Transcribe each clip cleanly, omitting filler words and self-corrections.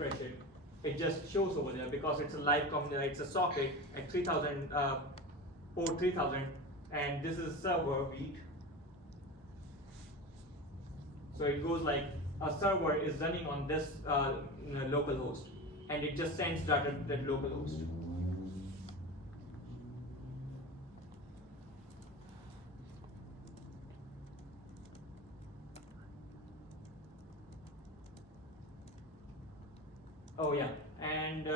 refresh it, it just shows over there because it's a live it's a socket at 3000 port 3000, and this is server beat. So it goes like a server is running on this local host, and it just sends data to that local host. Oh yeah, and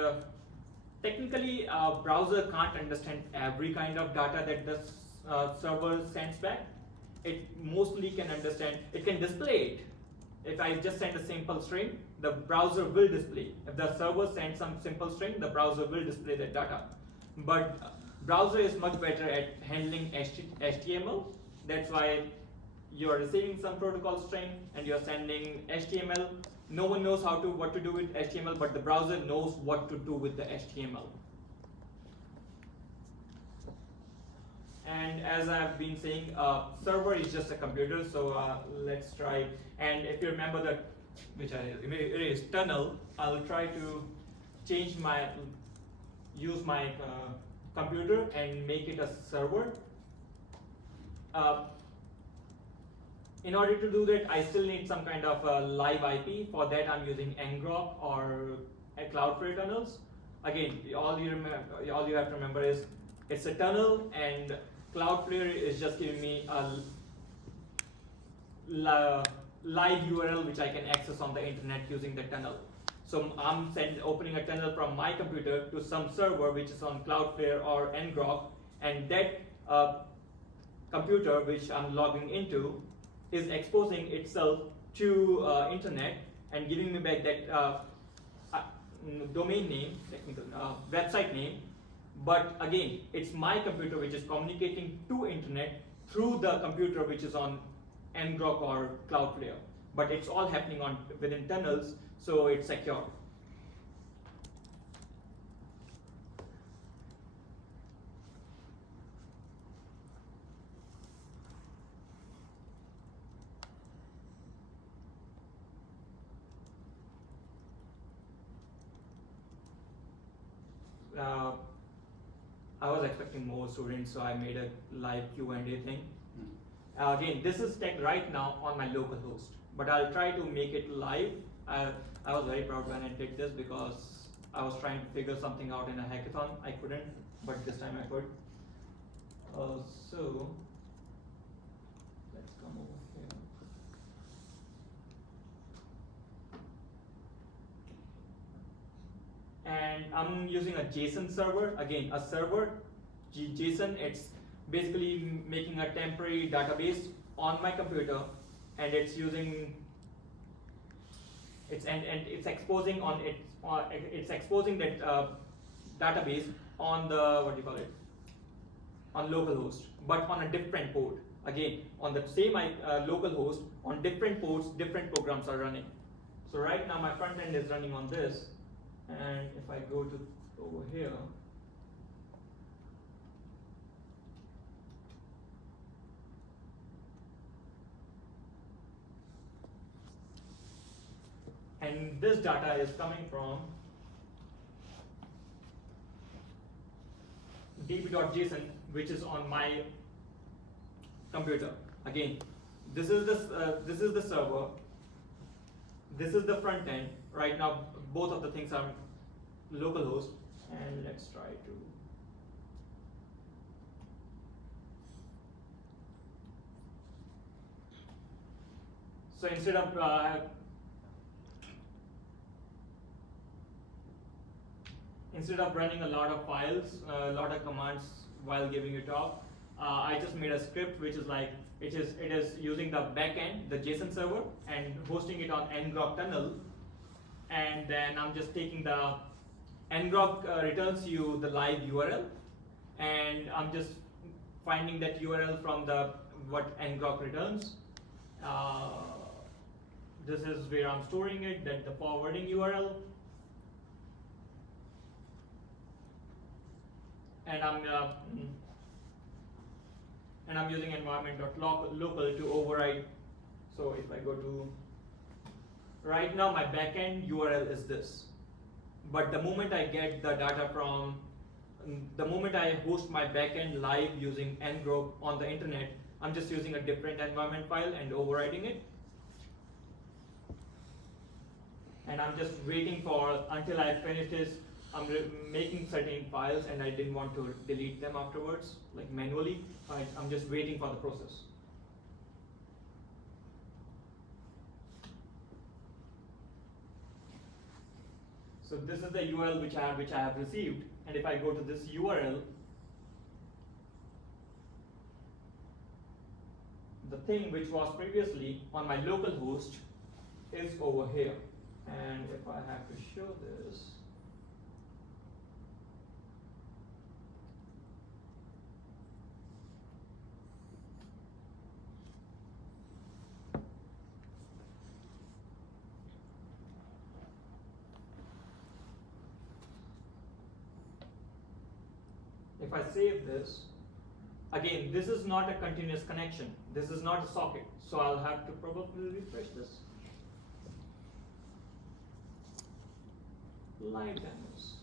technically browser can't understand every kind of data that the server sends back. It mostly can understand, it can display it. If I just send a simple string, the browser will display. If the server sends some simple string, the browser will display that data. But browser is much better at handling HTML. That's why you're receiving some protocol string and you're sending HTML. No one knows what to do with HTML, but the browser knows what to do with the HTML. And as I've been saying, server is just a computer, so let's try. And if you remember that, it is tunnel, I'll try to use my computer and make it a server. In order to do that, I still need some kind of a live IP. For that, I'm using ngrok or Cloudflare tunnels. Again, all you have to remember is it's a tunnel, and Cloudflare is just giving me a live URL which I can access on the internet using the tunnel. So I'm opening a tunnel from my computer to some server which is on Cloudflare or ngrok, and that computer which I'm logging into is exposing itself to internet and giving me back that domain name, website name. But again, it's my computer which is communicating to internet through the computer which is on ngrok or Cloudflare. But it's all happening within tunnels, so it's secure. I was expecting more students, so I made a live Q&A thing. Again, this is tech right now on my local host, but I'll try to make it live. I was very proud when I did this because I was trying to figure something out in a hackathon. I couldn't, but this time I could. So let's come over here. And I'm using a JSON server. Again, a server, JSON, it's basically making a temporary database on my computer, and it's using it's exposing it's exposing that database on the on localhost, but on a different port. Again, on the same localhost, on different ports, different programs are running. So right now my front end is running on this, and if I go to over here, and this data is coming from db.json, which is on my computer. Again, this is the server, this is the front end. Right now, both of the things are localhost, and let's try to. So instead of running a lot of files, a lot of commands while giving it off, I just made a script which is like it is using the backend, the JSON server, and hosting it on ngrok tunnel. And then I'm just taking the ngrok returns you the live URL, and I'm just finding that URL from what ngrok returns. This is where I'm storing it, that the forwarding URL. And I'm using environment.local to override. So if I go to, right now my backend URL is this. but the moment I get the data from, the moment I host my backend live using ngrok on the internet, I'm just using a different environment file and overriding it. And I'm just waiting for until I finish this. I'm making certain files and I didn't want to delete them afterwards, like manually. I'm just waiting for the process. So this is the URL which I have received, and if I go to this URL, the thing which was previously on my local host is over here. And if I have to show this, if I save this, again, this is not a continuous connection. This is not a socket. So I'll have to probably refresh this. Live demos.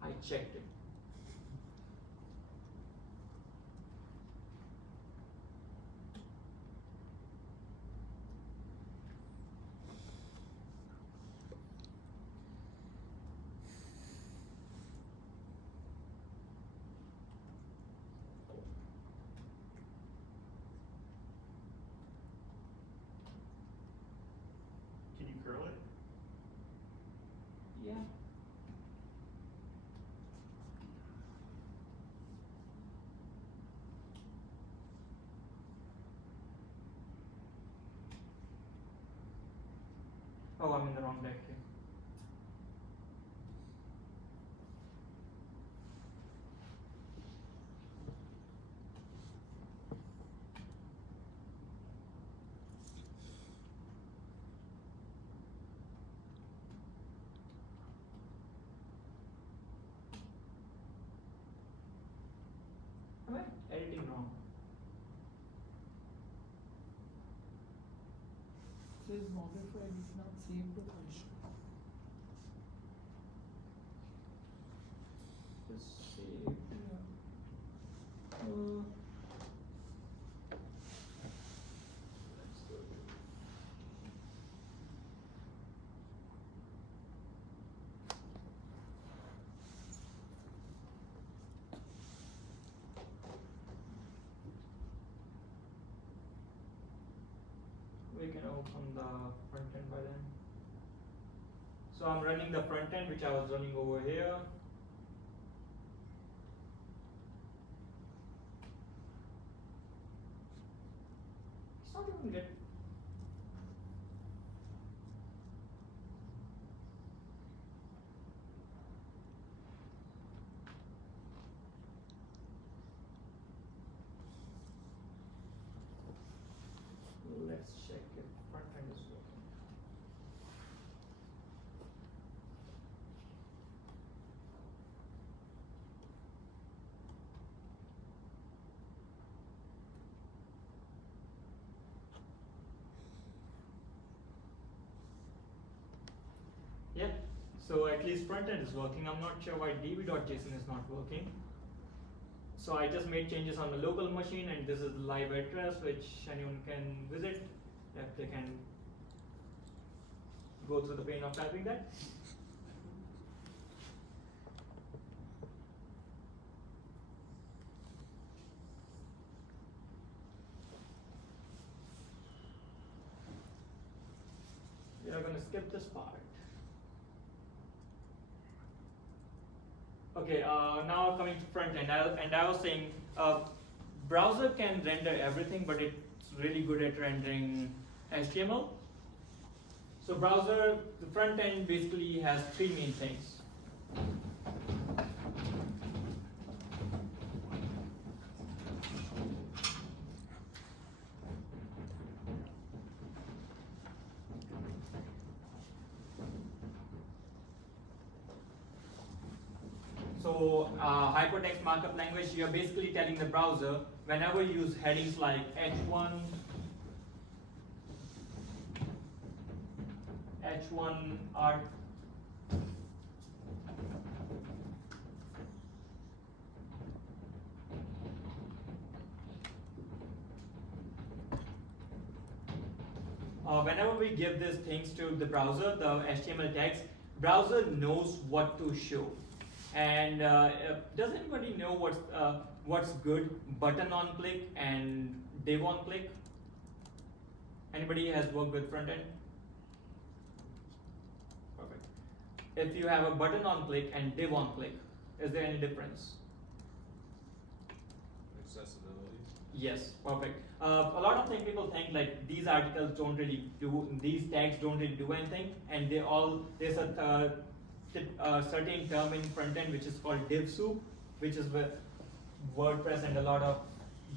I checked it. Can you curl it? Yeah. Oh, I'm in the wrong directory. Am I editing wrong? Says model file is not saved to function. Just save. Yeah. Let's go to we can open the front end by then. So I'm running the front end which I was running over here. It's not even get. Let's check if front end is working. Yeah, so at least front end is working. I'm not sure why db.json is not working. So I just made changes on the local machine, and this is the live address which anyone can visit if they can go through the pain of typing that. We are going to skip this part. Okay, now coming to front end, I was saying browser can render everything, but it's really good at rendering HTML. So browser, the front end basically has three main things. So hypertext markup language, you're basically telling the browser whenever you use headings like H1 art whenever we give these things to the browser, the HTML tags, browser knows what to show. And does anybody know what's good button on click and div on click? Anybody has worked with front end? Perfect. If you have a button on click and div on click, is there any difference? Accessibility. Yes, perfect. A lot of people think like these articles don't really do, these tags don't really do anything, and there's a certain term in front end which is called div soup, which is where WordPress and a lot of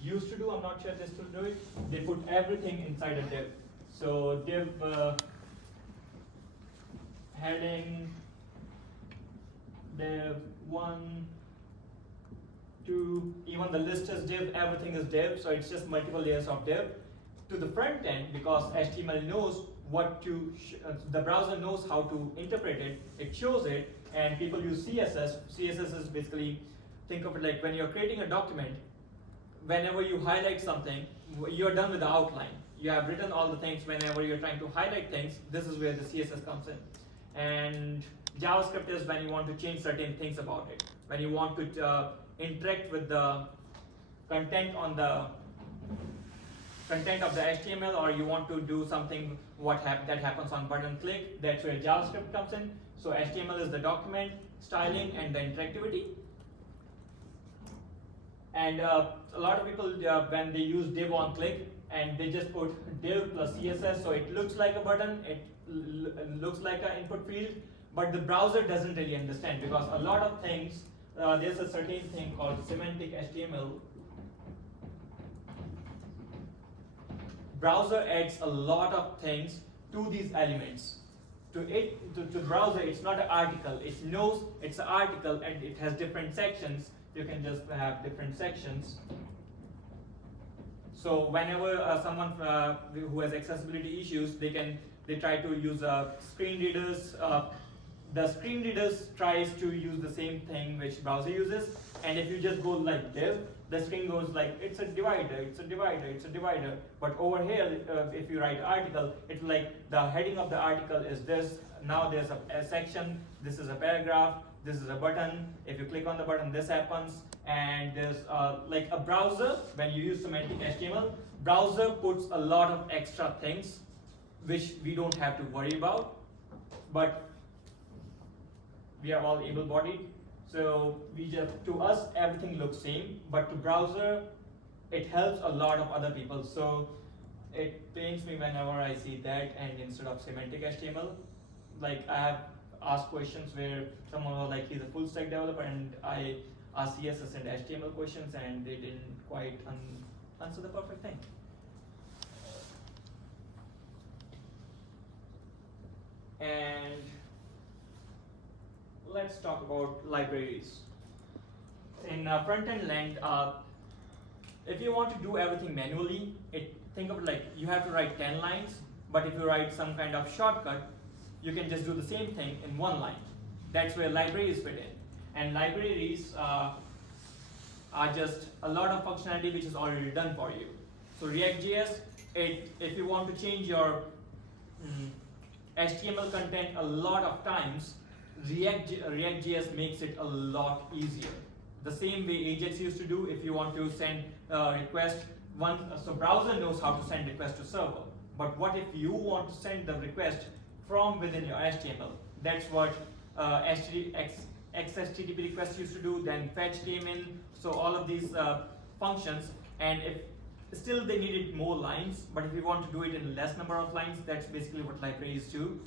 used to do, I'm not sure they still do it, they put everything inside a div. So div heading, div 1, 2, even the list is div, everything is div, so it's just multiple layers of div. To the front end, because HTML knows what to, the browser knows how to interpret it, it shows it, and people use CSS. CSS is basically, think of it like when you're creating a document, whenever you highlight something, you're done with the outline. You have written all the things, whenever you're trying to highlight things, this is where the CSS comes in. And JavaScript is when you want to change certain things about it. When you want to interact with the content on the content of the HTML, or you want to do something that happens on button click, that's where JavaScript comes in. So HTML is the document, styling, and the interactivity. And a lot of people, when they use div on click, and they just put div plus CSS, so it looks like a button, it looks like an input field, but the browser doesn't really understand, because a lot of things, there's a certain thing called semantic HTML. Browser adds a lot of things to these elements. To browser, it's not an article. It knows it's an article and it has different sections. You can just have different sections. So whenever someone who has accessibility issues, they try to use screen readers. The screen readers tries to use the same thing which browser uses, and if you just go like div, the screen goes like it's a divider, it's a divider, it's a divider. But over here, if you write article, it's like the heading of the article is this. Now there's a section. This is a paragraph. This is a button. If you click on the button, this happens. And there's like a browser. When you use semantic HTML, browser puts a lot of extra things which we don't have to worry about. But we are all able-bodied, so to us everything looks same, but to browser it helps a lot of other people. So it pains me whenever I see that, and instead of semantic HTML, like I have asked questions where someone was like, he's a full stack developer, and I asked CSS and HTML questions, and they didn't quite answer the perfect thing. And let's talk about libraries. In front-end land, if you want to do everything manually, think of it like you have to write 10 lines, but if you write some kind of shortcut, you can just do the same thing in one line. That's where libraries fit in. And libraries are just a lot of functionality which is already done for you. So React.js, if you want to change your HTML content a lot of times, React.js makes it a lot easier. The same way Ajax used to do. If you want to send a request, so browser knows how to send request to server. But what if you want to send the request from within your HTML? That's what XHTTP request used to do. Then fetch came in. So all of these functions, and if still they needed more lines, but if you want to do it in less number of lines, that's basically what libraries do.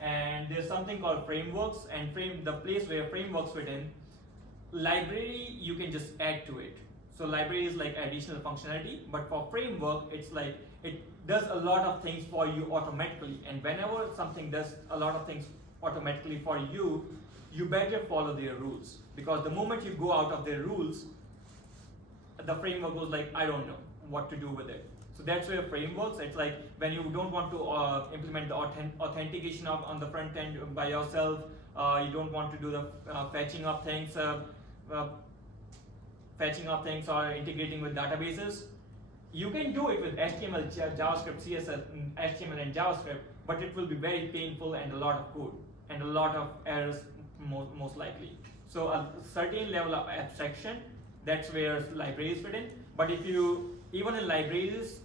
And there's something called frameworks, and the place where frameworks fit in. Library, you can just add to it. So library is like additional functionality, but for framework, it's like it does a lot of things for you automatically. And whenever something does a lot of things automatically for you, you better follow their rules. Because the moment you go out of their rules, the framework goes like, I don't know what to do with it. So that's where frameworks, it's like when you don't want to implement the authentication on the front end by yourself, you don't want to do the fetching of things or integrating with databases. You can do it with HTML, JavaScript, CSS, HTML and JavaScript, but it will be very painful and a lot of code and a lot of errors most likely. So a certain level of abstraction, that's where libraries fit in. But if you, even in libraries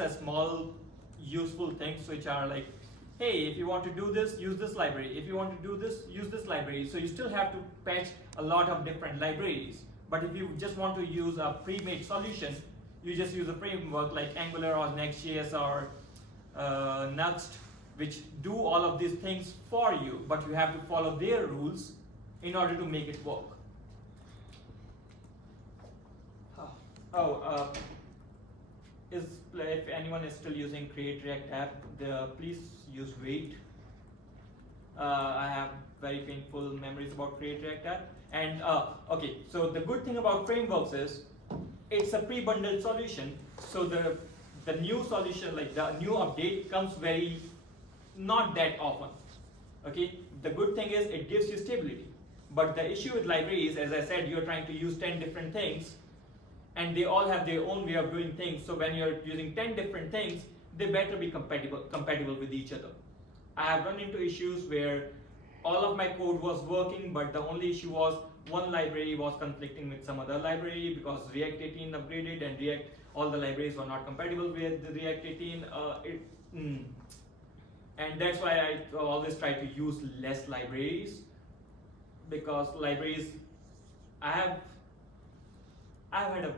are small useful things which are like, hey, if you want to do this, use this library. If you want to do this, use this library. So you still have to patch a lot of different libraries. But if you just want to use a pre-made solution, you just use a framework like Angular or Next.js or Next, which do all of these things for you, but you have to follow their rules in order to make it work. If anyone is still using Create React app, please use wait. I have very painful memories about Create React app. And okay, so the good thing about frameworks is it's a pre-bundled solution. So the new solution, like the new update, comes very not that often. Okay, the good thing is it gives you stability. But the issue with libraries, as I said, you're trying to use 10 different things, and they all have their own way of doing things. So when you're using 10 different things, they better be compatible with each other. I have run into issues where all of my code was working, but the only issue was one library was conflicting with some other library because React 18 upgraded and all the libraries were not compatible with the React 18. And that's why I always try to use less libraries, because libraries, I've had a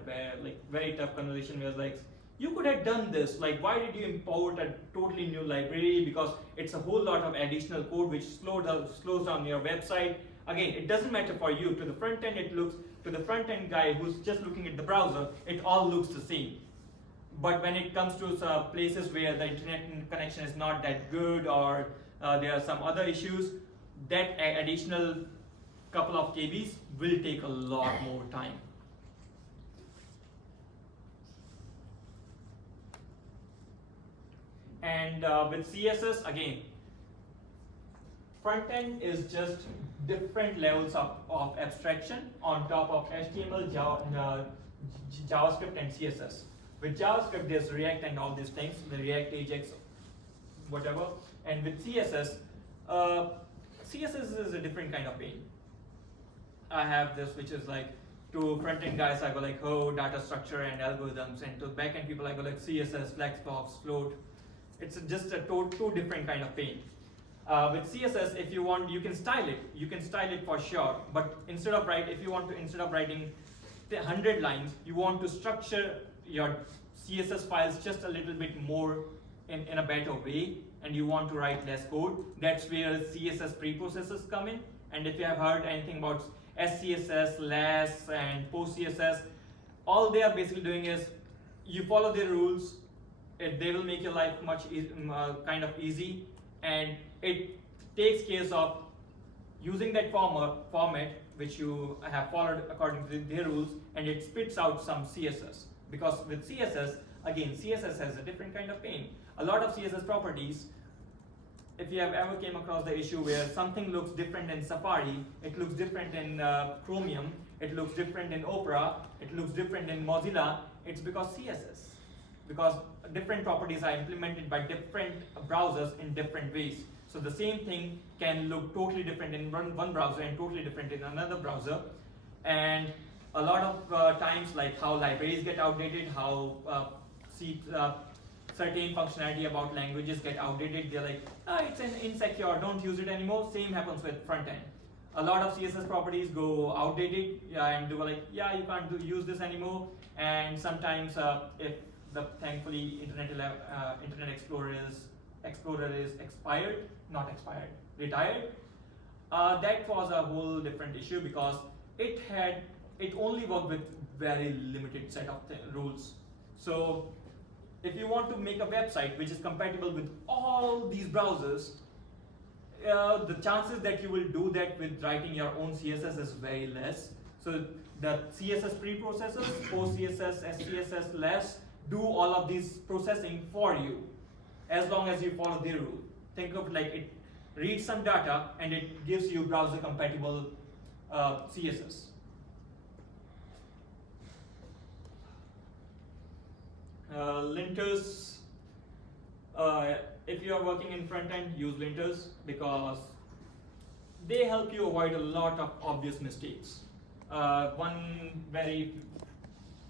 very tough conversation where it's like, you could have done this, like why did you import a totally new library, because it's a whole lot of additional code which slows down your website. Again, it doesn't matter for you. To the front end, to the front end guy who's just looking at the browser, it all looks the same. But when it comes to places where the internet connection is not that good, or there are some other issues, that additional couple of KBs will take a lot more time. And with CSS, again, front end is just different levels of abstraction on top of HTML, JavaScript, and CSS. With JavaScript, there's React and all these things, the React, Ajax, whatever. And with CSS, CSS is a different kind of pain. I have this, which is like, to front-end guys, I go like, oh, data structure and algorithms, and to back-end people, I go like CSS, Flexbox, Float. It's just a two different kind of pain. With CSS, if you want, you can style it. You can style it for sure. But instead of writing 100 lines, you want to structure your CSS files just a little bit more in a better way, and you want to write less code. That's where CSS preprocessors come in. And if you have heard anything about SCSS, LAS, and PostCSS, all they are basically doing is you follow their rules. They will make your life much kind of easy, and it takes care of using that format which you have followed according to their rules, and it spits out some CSS. Because with CSS, again, CSS has a different kind of pain. A lot of CSS properties, if you have ever came across the issue where something looks different in Safari, it looks different in Chromium, it looks different in Opera, it looks different in Mozilla, it's because CSS. Because different properties are implemented by different browsers in different ways. So the same thing can look totally different in one browser and totally different in another browser. And a lot of times, like how libraries get outdated, how certain functionality about languages get outdated, they're like, it's an insecure, don't use it anymore. Same happens with front end. A lot of CSS properties go outdated, and they were like, you can't use this anymore. And sometimes if thankfully Internet Explorer is retired. That was a whole different issue, because it only worked with very limited set of rules. So if you want to make a website which is compatible with all these browsers, the chances that you will do that with writing your own CSS is very less. So the CSS preprocessors, post-CSS, SCSS, less, do all of these processing for you, as long as you follow their rule. Think of like it reads some data and it gives you browser compatible CSS. Linters, if you are working in front end, use linters because they help you avoid a lot of obvious mistakes. One very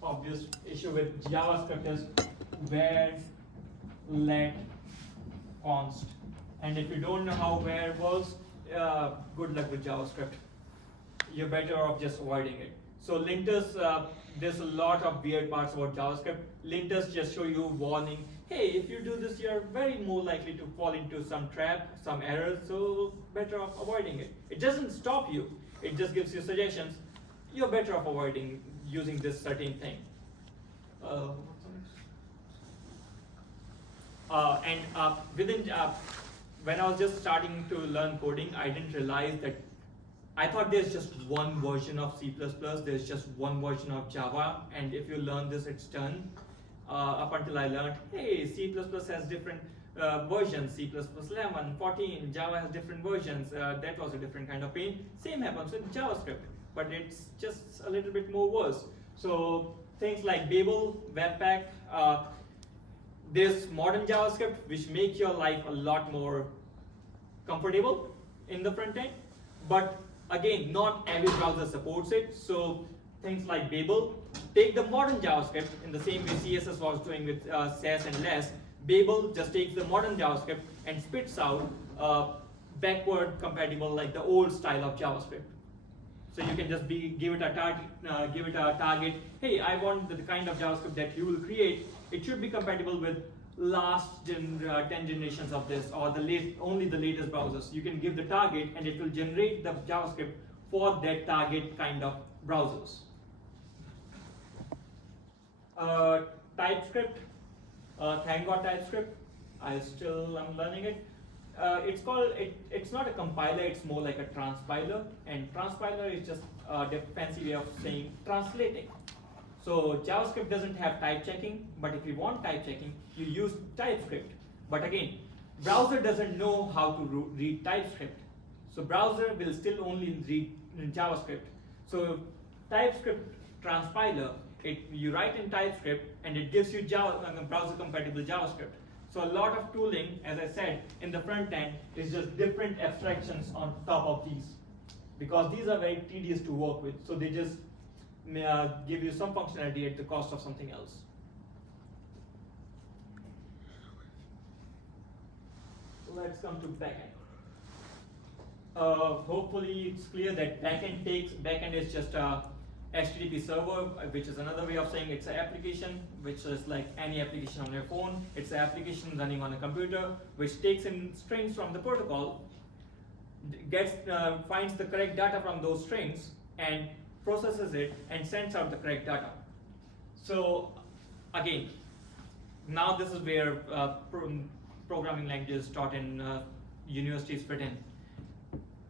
obvious issue with JavaScript is where, let, const. And if you don't know how where works, good luck with JavaScript. You're better off just avoiding it. So linters, there's a lot of weird parts about JavaScript. Linters just show you warning, hey, if you do this, you're very more likely to fall into some trap, some errors, so better off avoiding it. It doesn't stop you, it just gives you suggestions. You're better off avoiding using this certain thing. When I was just starting to learn coding, I didn't realize that I thought there's just one version of C++, there's just one version of Java, and if you learn this, it's done. Up until I learned, hey, C++ has different versions, C++ 11, 14, Java has different versions. That was a different kind of pain. Same happens with JavaScript, but it's just a little bit more worse. So things like Babel, Webpack, there's modern JavaScript, which make your life a lot more comfortable in the front end, but again, not every browser supports it. So things like Babel, take the modern JavaScript in the same way CSS was doing with SAS and less. Babel just takes the modern JavaScript and spits out backward compatible, like the old style of JavaScript. So you can just give it a target. Hey, I want the kind of JavaScript that you will create. It should be compatible with last 10 generations of this, or only the latest browsers. You can give the target and it will generate the JavaScript for that target kind of browsers. TypeScript, thank God TypeScript, I still am learning it. It's not a compiler, it's more like a transpiler, and transpiler is just a fancy way of saying translating. So JavaScript doesn't have type checking, but if you want type checking, you use TypeScript. But again, browser doesn't know how to read TypeScript. So browser will still only read JavaScript. So TypeScript transpiler, you write in TypeScript and it gives you browser compatible JavaScript. So a lot of tooling, as I said, in the front end is just different abstractions on top of these, because these are very tedious to work with. So they just give you some functionality at the cost of something else. Let's come to backend. Hopefully it's clear that backend is just a HTTP server, which is another way of saying it's an application, which is like any application on your phone. It's an application running on a computer, which takes in strings from the protocol, finds the correct data from those strings, and processes it and sends out the correct data. So again, now this is where programming languages taught in universities fit in.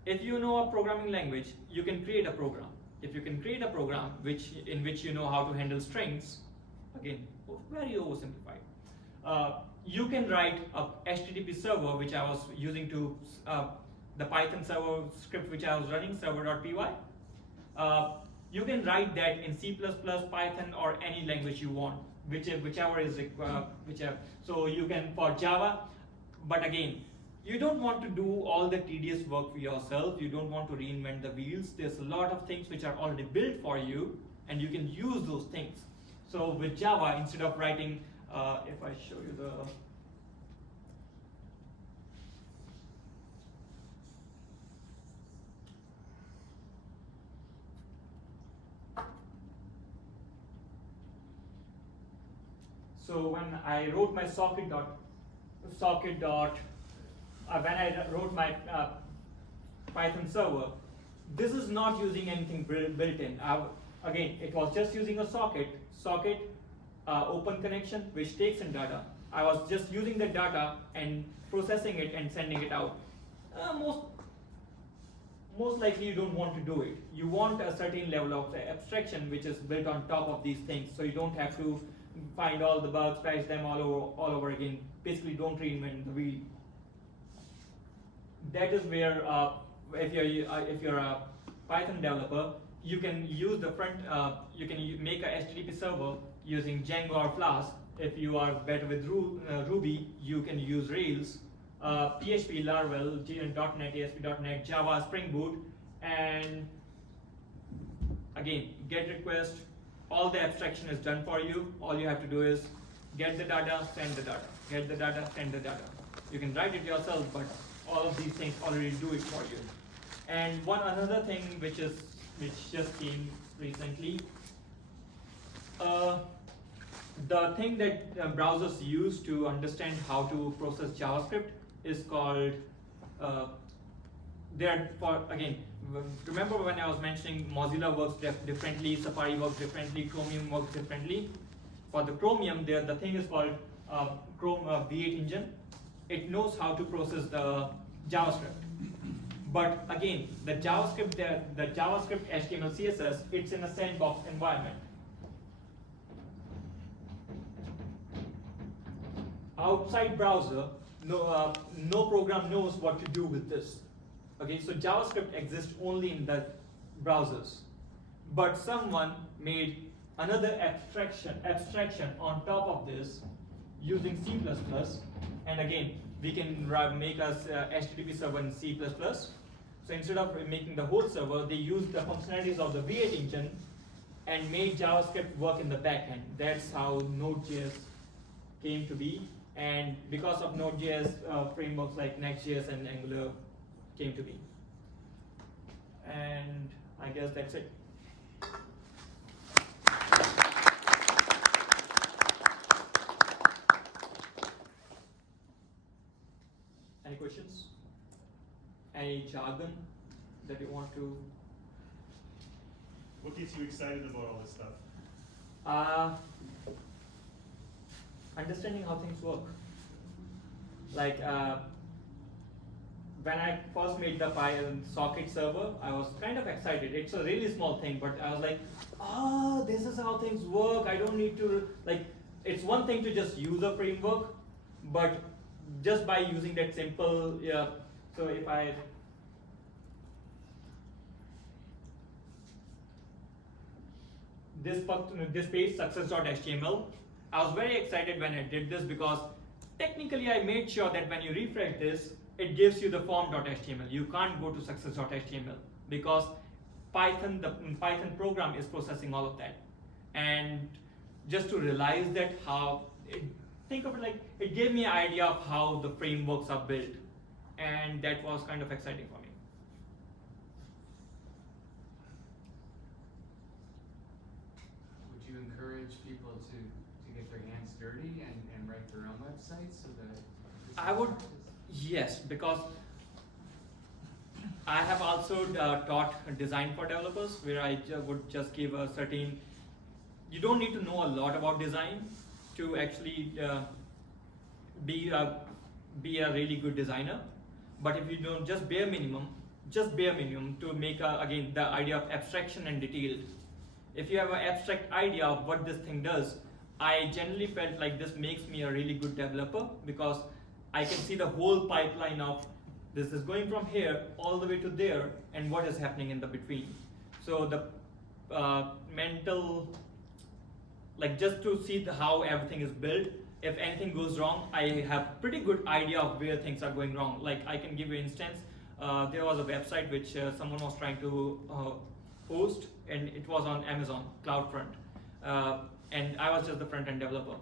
If you know a programming language, you can create a program. If you can create a program in which you know how to handle strings, again, very oversimplified, you can write a HTTP server, which I was using to the Python server script which I was running, server.py. You can write that in C++, Python, or any language you want, whichever is whichever. So you can for Java, but again, you don't want to do all the tedious work for yourself. You don't want to reinvent the wheels. There's a lot of things which are already built for you, and you can use those things. So with Java, instead of writing, if I show you the so when I wrote my when I wrote my Python server, this is not using anything built in. Again, it was just using a socket open connection, which takes in data. I was just using the data and processing it and sending it out. Most likely you don't want to do it. You want a certain level of abstraction which is built on top of these things, so you don't have to find all the bugs, patch them all over again. Basically, don't reinvent the wheel. That is where, if you're a Python developer, you can use the front. You can make a HTTP server using Django or Flask. If you are better with Ruby, you can use Rails, PHP, Laravel, .NET, ASP.NET, Java, Spring Boot, and again, GET request. All the abstraction is done for you. All you have to do is get the data, send the data, get the data, send the data. You can write it yourself, but all of these things already do it for you. And another thing which just came recently, the thing that browsers use to understand how to process JavaScript is called, remember when I was mentioning Mozilla works differently, Safari works differently, Chromium works differently. For the Chromium, the thing is called Chrome V8 engine. It knows how to process the JavaScript. But again, the JavaScript HTML, CSS, it's in a sandbox environment. Outside browser, no program knows what to do with this. Okay, so JavaScript exists only in the browsers. But someone made another abstraction on top of this using C++, and again, we can make us HTTP server in C++. So instead of making the whole server, they used the functionalities of the V8 engine and made JavaScript work in the backend. That's how Node.js came to be. And because of Node.js, frameworks like Next.js and Angular came to be. And I guess that's it. Any questions? Any jargon that you want to? What gets you excited about all this stuff? Understanding how things work. Like when I first made the socket server, I was kind of excited. It's a really small thing, but I was like, oh, this is how things work. I don't need to, like, it's one thing to just use a framework, but just by using that simple, so if this page success.html, I was very excited when I did this because technically I made sure that when you refresh this, it gives you the form.html. You can't go to success.html because the Python program is processing all of that. And just to realize that think of it like, it gave me an idea of how the frameworks are built. And that was kind of exciting for me. Would you encourage people to get their hands dirty and write their own websites so that I would, yes, because I have also taught design for developers where I would just give a certain, you don't need to know a lot about design to actually be a really good designer. But if you don't, just bare minimum to make, again, the idea of abstraction and detailed. If you have an abstract idea of what this thing does, I generally felt like this makes me a really good developer because I can see the whole pipeline of this is going from here all the way to there and what is happening in the between. So the mental, like just to see how everything is built, if anything goes wrong, I have pretty good idea of where things are going wrong. Like I can give you an instance, there was a website which someone was trying to host, and it was on Amazon CloudFront, and I was just the front-end developer.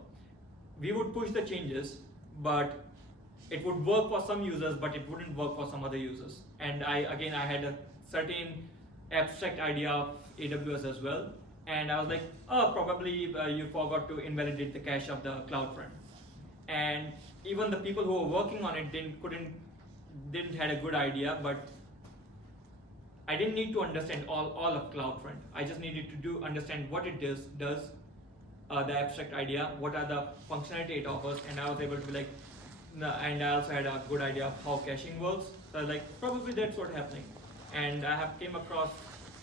We would push the changes, but it would work for some users, but it wouldn't work for some other users. And I had a certain abstract idea of AWS as well. And I was like, oh, probably you forgot to invalidate the cache of the CloudFront. And even the people who were working on it didn't had a good idea, but I didn't need to understand all of CloudFront. I just needed to understand what it does, the abstract idea, what are the functionality it offers, and I was able to be like, No, and I also had a good idea of how caching works. So like probably that's what's happening. And I have came across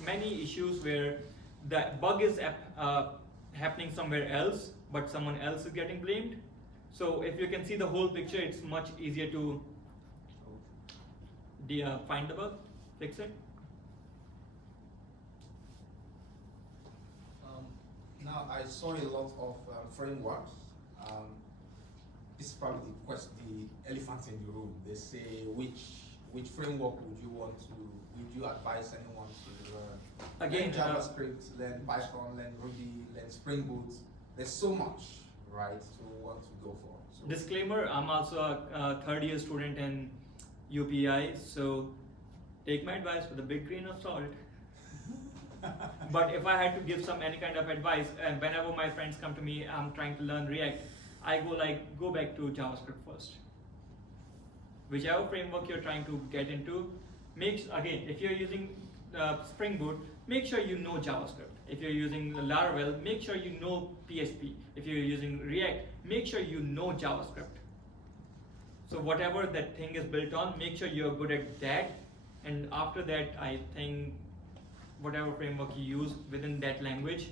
many issues where the bug is happening somewhere else, but someone else is getting blamed. So if you can see the whole picture, it's much easier to find the bug, fix it. Now I saw a lot of frameworks. This is probably the elephant in the room. They say which framework would you advise anyone to learn? Again, learn JavaScript, learn Python, learn Ruby, learn Spring Boot. There's so much, right, to what to go for. So Disclaimer, I'm also a third-year student in UPI, so take my advice with a big grain of salt. But if I had to give any kind of advice, and whenever my friends come to me, I'm trying to learn React, I go back to JavaScript first. Whichever framework you're trying to get into, again, if you're using Spring Boot, make sure you know JavaScript. If you're using Laravel, make sure you know PHP. If you're using React, make sure you know JavaScript. So whatever that thing is built on, make sure you're good at that. And after that, I think whatever framework you use within that language,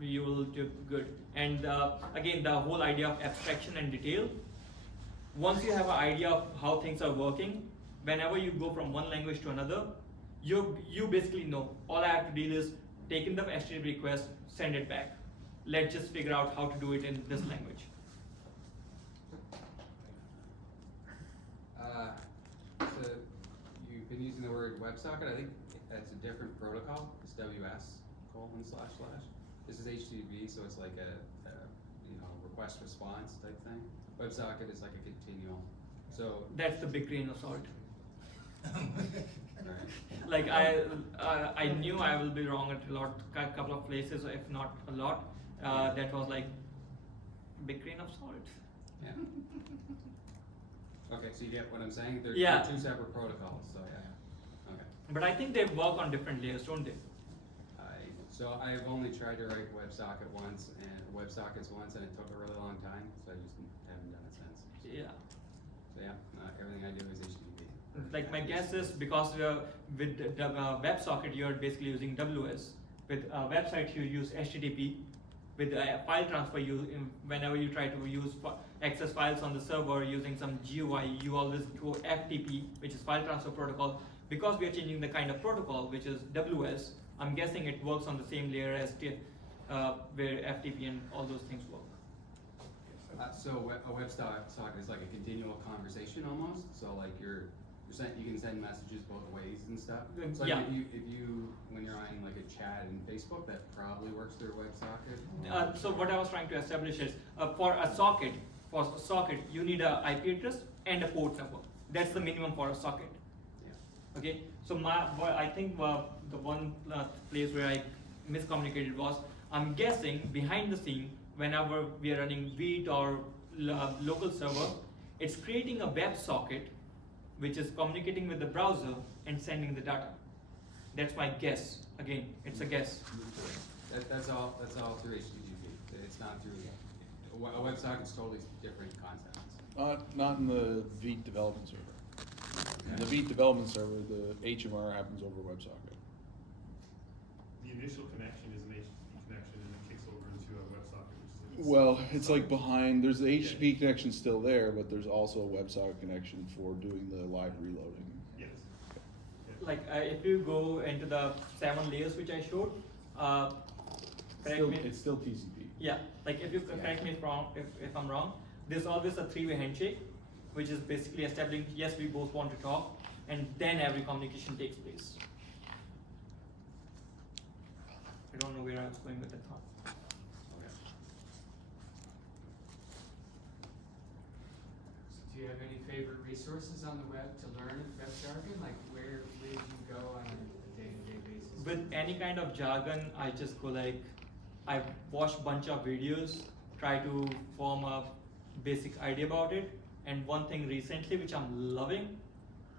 you will do good. And again, the whole idea of abstraction and detail. Once you have an idea of how things are working, whenever you go from one language to another, you basically know. All I have to deal is take in the HTTP request, send it back. Let's just figure out how to do it in this language. So you've been using the word WebSocket. I think that's a different protocol. It's WS://. This is HTTP, so it's like a request response type thing. WebSocket is like a continual. So That's the big grain of salt. alright. Like I knew I will be wrong at a couple of places, if not a lot. That was like big grain of salt. Yeah. Okay, so you get what I'm saying? They're two separate protocols. So yeah. Okay. But I think they work on different layers, don't they? So I've only tried to write WebSocket once and WebSockets once, and it took a really long time. So I just haven't done it since. Yeah. So yeah, everything I do is HTTP. Like my guess is because with the WebSocket you're basically using WS. With a website you use HTTP. With file transfer, whenever you try to access files on the server using some GUI, you always go FTP, which is file transfer protocol. Because we are changing the kind of protocol, which is WS, I'm guessing it works on the same layer as where FTP and all those things work. So a WebSocket is like a continual conversation almost. So like you can send messages both ways and stuff. So Yeah. if you when you're on like a chat in Facebook, that probably works through a WebSocket. So what I was trying to establish is for a socket, you need an IP address and a port number. That's the minimum for a socket. Yeah. Okay. So I think the one place where I miscommunicated was, I'm guessing behind the scene, whenever we are running Vite or local server, it's creating a WebSocket which is communicating with the browser and sending the data. That's my guess. Again, it's a guess. That's all through HTTP. It's not through a WebSocket's totally different concepts. Not in the Vite development server. In the Vite development server, the HMR happens over WebSocket. The initial connection is an HTTP connection and it kicks over into a WebSocket, which is Well, it's like behind, there's the HTTP connection still there, but there's also a WebSocket connection for doing the live reloading. Yes. Like if you go into the 7 layers which I showed, It's still TCP. Yeah, like if you correct me if I'm wrong, there's always a 3-way handshake, which is basically establishing, yes, we both want to talk, and then every communication takes place. I don't know where I was going with that thought. Do you have any favorite resources on the web to learn web jargon? Like where do you go on a day-to-day basis? With any kind of jargon, I just go I watch a bunch of videos, try to form a basic idea about it. And one thing recently which I'm loving,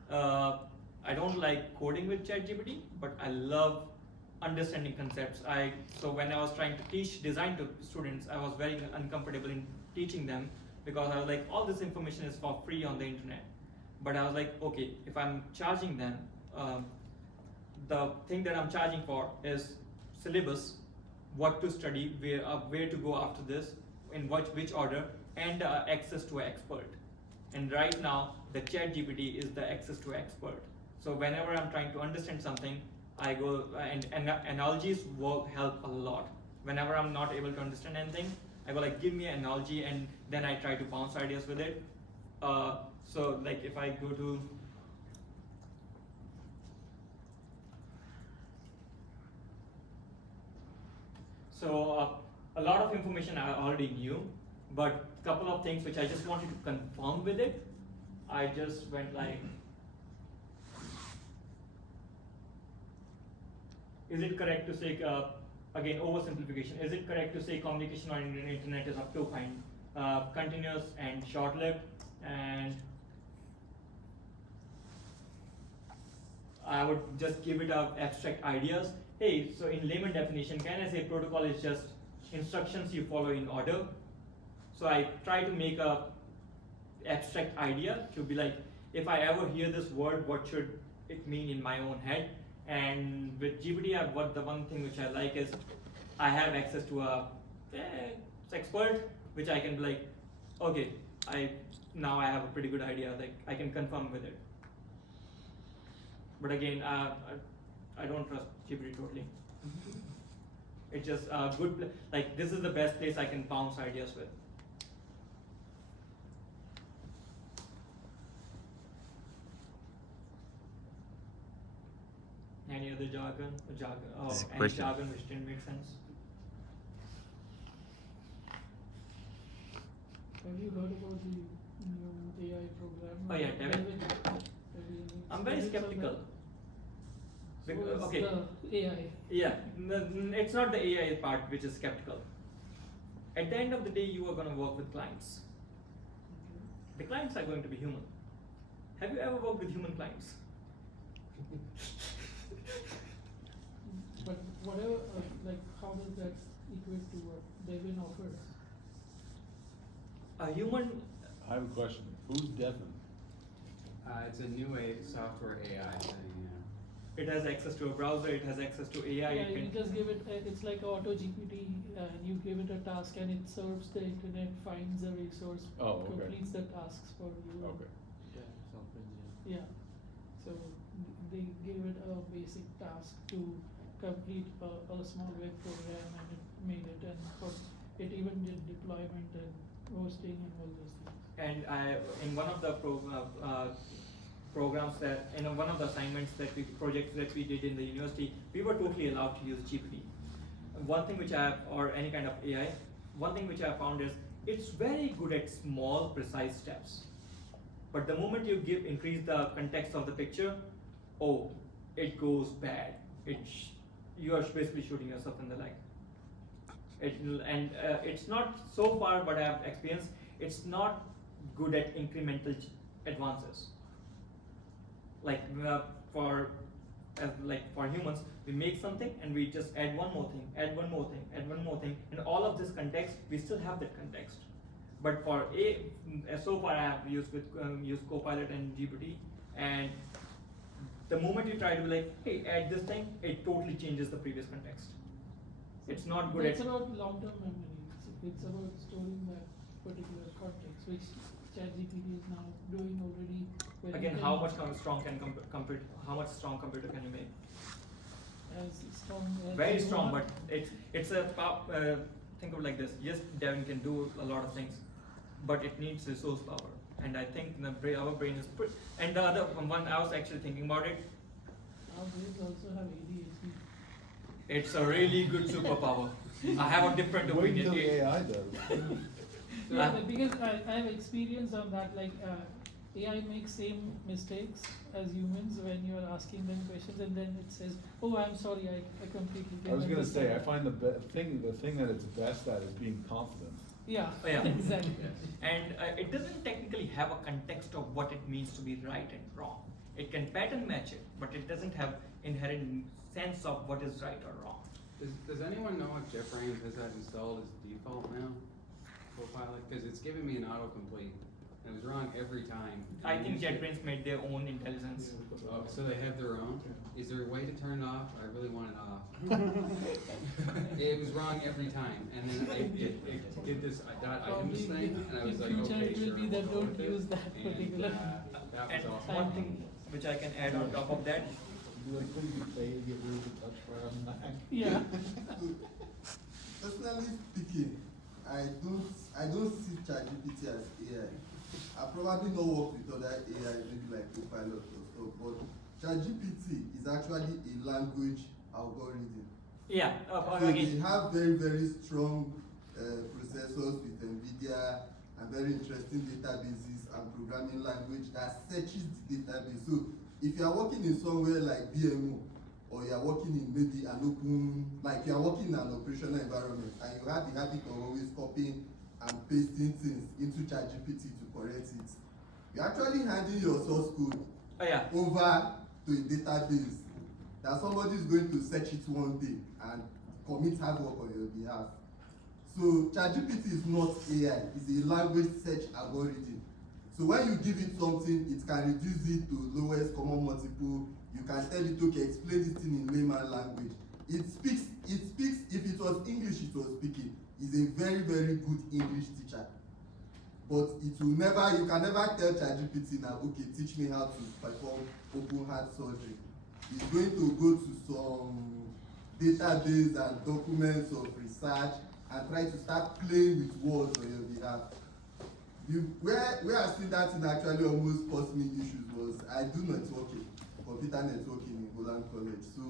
I don't like coding with ChatGPT, but I love understanding concepts. So when I was trying to teach design to students, I was very uncomfortable in teaching them because I was like, all this information is for free on the internet. But I was like, okay, if I'm charging them, the thing that I'm charging for is syllabus, what to study, where to go after this, in which order, and access to an expert. And right now, the ChatGPT is the access to expert. So whenever I'm trying to understand something, I go and analogies help a lot. Whenever I'm not able to understand anything, I go like, give me an analogy, and then I try to bounce ideas with it. So like if I go to a lot of information I already knew, but a couple of things which I just wanted to confirm with it, I just went like, is it correct to say, again, oversimplification, is it correct to say communication on internet is of two kinds, continuous and short-lived? And I would just give it abstract ideas. Hey, so in layman definition, can I say protocol is just instructions you follow in order? So I try to make a abstract idea to be like, if I ever hear this word, what should it mean in my own head? And with GPT, the one thing which I like is I have access to a expert, which I can be like, okay, now I have a pretty good idea, like I can confirm with it. But again, I don't trust GPT totally. It's just a good, like this is the best place I can bounce ideas with. Any other jargon? Any question. jargon which didn't make sense? Have you heard about the new AI program? Oh yeah, Devin. I'm very skeptical. Okay. The AI. Yeah, it's not the AI part which is skeptical. At the end of the day, you are going to work with clients. The clients are going to be human. Have you ever worked with human clients? But whatever, like, how does that equate to what Devin offers? A human, I have a question. Who's Devin? It's a new software AI thing, yeah. it has access to a browser, it has access to AI. Yeah, it you can, just give it, it's like auto GPT, you give it a task and it serves the internet, finds a resource, Oh, okay. completes the tasks for you. Okay. Yeah, so they gave it a basic task to complete a small web program, and it made it, and it even did deployment and hosting and all those things. and in one of the programs that, in one of the assignments projects that we did in the university, we were totally allowed to use GPT. One thing which I have, or any kind of AI, one thing which I have found is, it's very good at small, precise steps. But the moment you increase the context of the picture, oh, it goes bad. You are basically shooting yourself in the leg. It's not, so far what I have experienced, it's not good at incremental advances. Like for humans, we make something and we just add one more thing, add one more thing, add one more thing, and all of this context, we still have that context. But for so far I have used Copilot and GPT, and the moment you try to be like, hey, add this thing, it totally changes the previous context. It's not good It's at. about long-term memory. It's about storing that particular context, which ChatGPT is now doing already. Again, how much strong how much strong computer can you make? As strong as Very you strong, want. but it's a think of it like this. Yes, Devin can do a lot of things, but it needs resource power. And I think our brain is and the other one I was actually thinking about it. Our brains also have ADHD. It's a really good superpower. I have a different Wait opinion. until the AI does. Yeah, because I have experience on that, like AI makes same mistakes as humans when you are asking them questions, and then it says, "Oh, I'm sorry, I completely." I was didn't gonna say, I understand." find the thing that it's best at is being confident. Yeah, Oh, yeah. exactly. And it doesn't technically have a context of what it means to be right and wrong. It can pattern match it, but it doesn't have inherent sense of what is right or wrong. Does anyone know if JetBrains has that installed as default now? profiling? Because it's giving me an autocomplete. And it was wrong every time. I And think usually- JetBrains made their own intelligence. Oh, so they have their own? Is there a way to turn it off? I really want it off. It was wrong every time, and then it did this dot items Probably thing, and I was in like, future okay, it will sure. be that we'll go don't with it. use that And, particular that was And awesome. one thing which I can add on top of that. Yeah. Personally speaking, I don't see ChatGPT as AI. I probably not work with other AI, maybe like Copilot or stuff, but ChatGPT is actually a language algorithm. Yeah, So again, they have very, very strong processors with NVIDIA and very interesting databases and programming language that searches the database. So if you are working in somewhere like BMO, or you are working in maybe an open, like you are working in an operational environment and you have the habit of always copying and pasting things into ChatGPT to correct it, you're actually handing your source code yeah. over to a database that somebody is going to search it one day and commit hard work on your behalf. So ChatGPT is not AI, it's a language search algorithm. So when you give it something, it can reduce it to lowest common multiple. You can tell it, okay, explain this thing in layman language. It speaks, if it was English it was speaking, it's a very, very good English teacher. But it will never, you can never tell ChatGPT now, okay, teach me how to perform open heart surgery. It's going to go to some database and documents of research and try to start playing with words on your behalf. Where I see that thing actually almost caused me issues was I do networking, computer networking in Holland College. So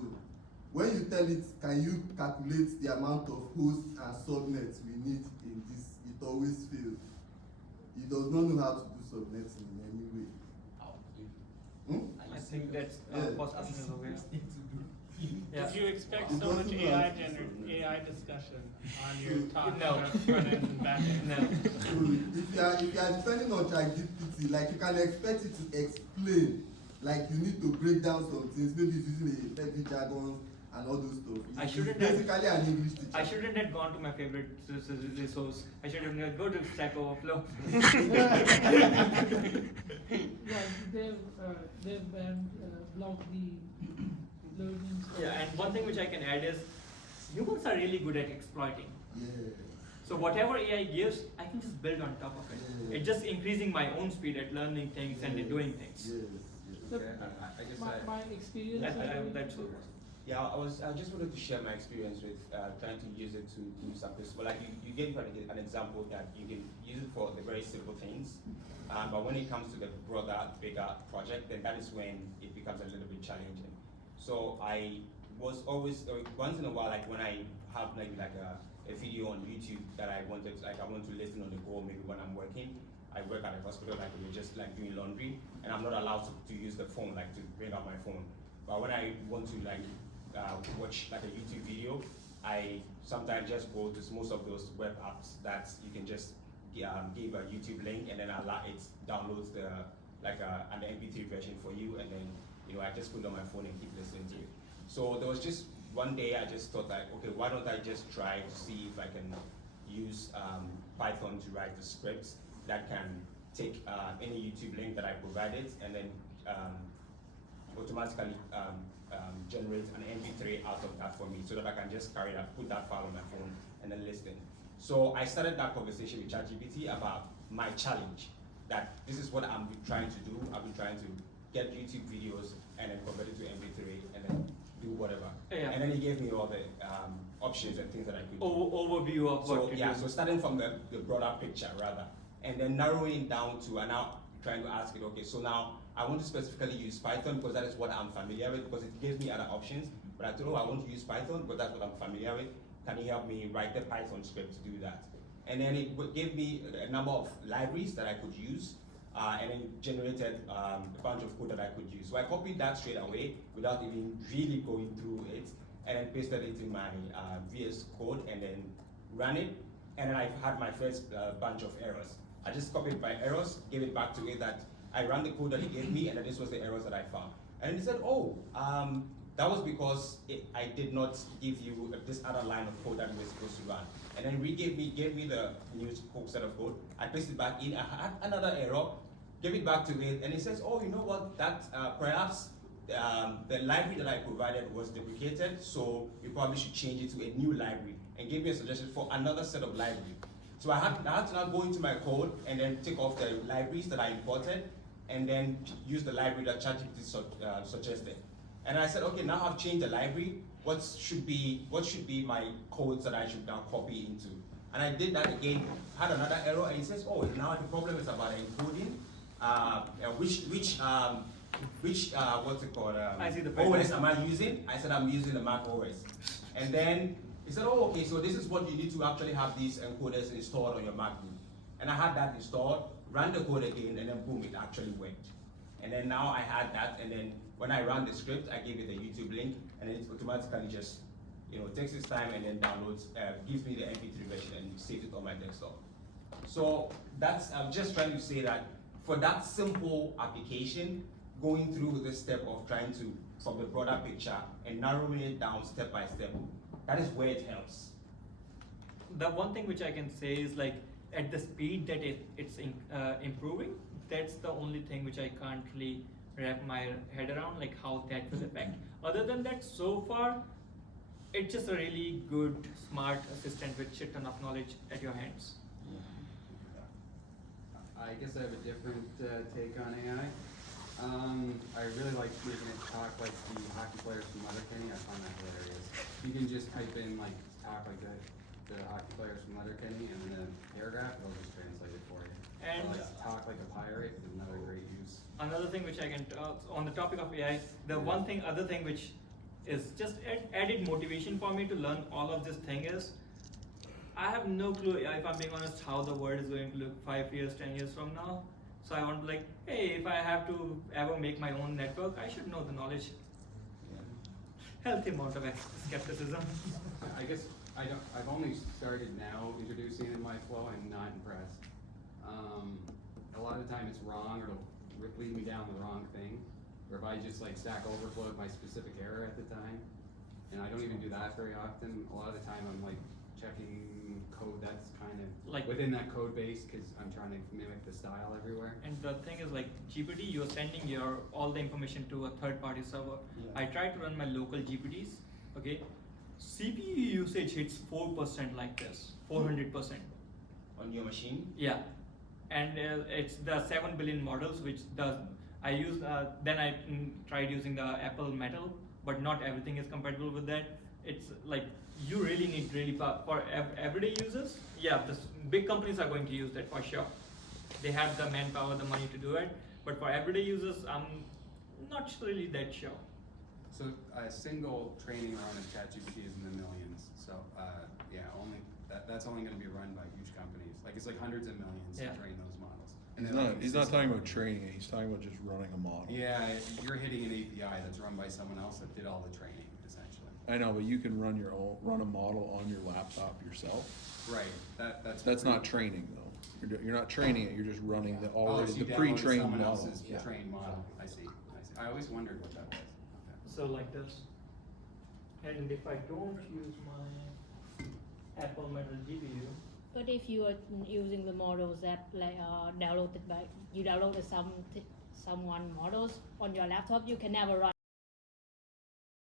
when you tell it, can you calculate the amount of hosts and subnets we need in this, it always fails. It does not know how to do subnetting in any way. I think that's Yeah. first question is over here. Yeah. Did you expect It so much doesn't AI know. AI discussion on your talk No. about front end and back end? No. So if you are depending on ChatGPT, like you can expect it to explain, like you need to break down some things, maybe it's using a heavy jargon and all those stuff. I It's shouldn't have- basically an English teacher. I shouldn't have gone to my favorite resource. I should have go to Stack Overflow. Yeah, they've banned, blocked the learning. Yeah, and one thing which I can add is humans are really good at exploiting. Yeah. So whatever AI gives, I can just build on top of it. Yeah. It's just increasing my own speed at learning things and doing things. Yes, yes. Okay, I guess My experience. That's all. Yeah, I just wanted to share my experience with trying to use it to do something. But like you gave an example that you can use it for the very simple things, but when it comes to the broader, bigger project, then that is when it becomes a little bit challenging. So I was always once in a while, like when I have maybe like a video on YouTube that I want to listen on the go, maybe when I'm working. I work at a hospital, like we're just like doing laundry, and I'm not allowed to use the phone, like to bring out my phone. But when I want to like watch like a YouTube video, I sometimes just go to most of those web apps that you can just give a YouTube link and then it downloads an MP3 version for you, and then I just put it on my phone and keep listening to it. So there was just one day I just thought like, okay, why don't I just try to see if I can use Python to write the scripts that can take any YouTube link that I provided and then automatically generate an MP3 out of that for me, so that I can just put that file on my phone and then listen. So I started that conversation with ChatGPT about my challenge, that this is what I'm trying to do. I've been trying to get YouTube videos and then convert it to MP3 and then do whatever. Yeah. And then he gave me all the options and things that I could do. Overview of what to do. So starting from the broader picture rather, and then narrowing down to, and now trying to ask it, okay, so now I want to specifically use Python because that is what I'm familiar with, because it gives me other options, but I told him I want to use Python because that's what I'm familiar with. Can you help me write the Python script to do that? And then it gave me a number of libraries that I could use, and then generated a bunch of code that I could use. So I copied that straight away without even really going through it, and then pasted it in my VS Code and then ran it, and then I had my first bunch of errors. I just copied my errors, gave it back to it that I ran the code that he gave me, and then this was the errors that I found. And he said, oh, that was because I did not give you this other line of code that you were supposed to run. and then gave me the new set of code. I pasted it back in. I had another error, gave it back to it, and it says, oh, you know what? That perhaps the library that I provided was duplicated, so you probably should change it to a new library, and gave me a suggestion for another set of library. So I had to now go into my code and then take off the libraries that I imported, and then use the library that ChatGPT suggested. And I said, okay, now I've changed the library. What should be my codes that I should now copy into? And I did that again, had another error, and it says, oh, now the problem is about encoding, which what's it called? I see the OS am I using? I said I'm using the Mac OS. And then he said, oh, okay, so this is what you need to actually have these encoders installed on your MacBook. And I had that installed, ran the code again, and then boom, it actually worked. And then now I had that, and then when I ran the script, I gave it a YouTube link, and then it automatically just, takes its time and then downloads, gives me the MP3 version and saves it on my desktop. So I'm just trying to say that for that simple application, going through the step of trying to, from the broader picture and narrowing it down step by step, that is where it helps. The one thing which I can say is like at the speed that it's improving, that's the only thing which I can't really wrap my head around, like how that will affect. Other than that, so far, it's just a really good, smart assistant with shit ton of knowledge at your hands. I guess I have a different take on AI. I really like making it talk like the hockey players from Letterkenny. I find that hilarious. You can just type in like talk like the hockey players from Letterkenny, and then a paragraph, it'll just translate it for you. And talk like a pirate is another great use. Another thing which I can on the topic of AI, the other thing which is just added motivation for me to learn all of this thing is, I have no clue, if I'm being honest, how the world is going to look 5 years, 10 years from now. So I want to like, hey, if I have to ever make my own network, I should know the knowledge. Healthy amount of skepticism. I guess I've only started now introducing it in my flow. I'm not impressed. A lot of the time it's wrong, or it'll lead me down the wrong thing. Or if I just like Stack Overflowed my specific error at the time, and I don't even do that very often. A lot of the time I'm like checking code that's kind of like within that code base, because I'm trying to mimic the style everywhere. And the thing is, like GPT, you're sending all the information to a third-party server. Yeah. I try to run my local GPTs. Okay, CPU usage hits 4% like this, 400%. On your machine? Yeah, and it's the 7 billion models which does. I use then I tried using the Apple Metal, but not everything is compatible with that. It's like you really need for everyday users. Yeah, the big companies are going to use that for sure. They have the manpower, the money to do it. But for everyday users, I'm not really that sure. So a single training run of ChatGPT is in the millions. So yeah, that's only going to be run by huge companies. Like it's like hundreds of millions to train those models. And He's not talking about training it, he's talking about just running a model. Yeah, you're hitting an API that's run by someone else that did all the training, essentially. I know, but you can run a model on your laptop yourself. Right. That's not training though. You're not training it, you're just running the so you downloaded pre-trained someone model. else's trained model. I see. I always wondered what that was. Okay. So like this. And if I don't use my Apple Metal GPU. But if you are using the models that like downloaded someone models on your laptop, you can never run